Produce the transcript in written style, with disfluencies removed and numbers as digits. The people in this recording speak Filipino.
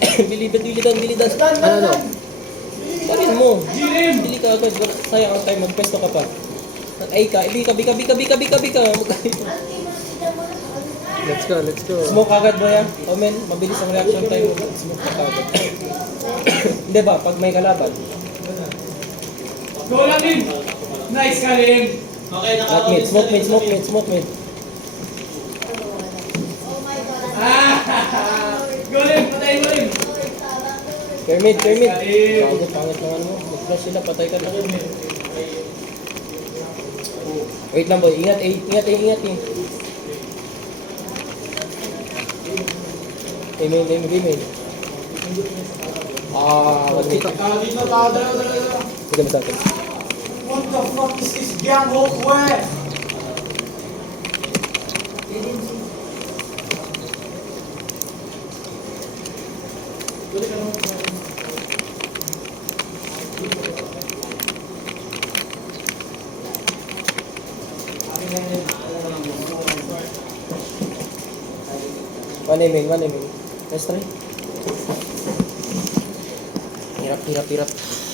Bilidan. Ano? Bakit mo? Bili ka agad. Sayang ang time. Magpesto ka pa. Ay ka. Bika. Let's go. Smoke agad bro yan. Omen, mabilis ang reaction time mo. Smoke ka agad. Hindi ba? Pag may kalaban. Go lang din! Nice ka rin! Okay, Not mid. Smoke mid. Go rin! Patayin mo rin! Clear mid. Pangit naman mo. Mag-flash sila. Patay ka na. Wait lang boy. Ingat eh. Main. Wag-hit. Dito, dalawa. Sige ba sa akin? What the fuck is this gang ho kwe? One aiming. Let's try. Hirap.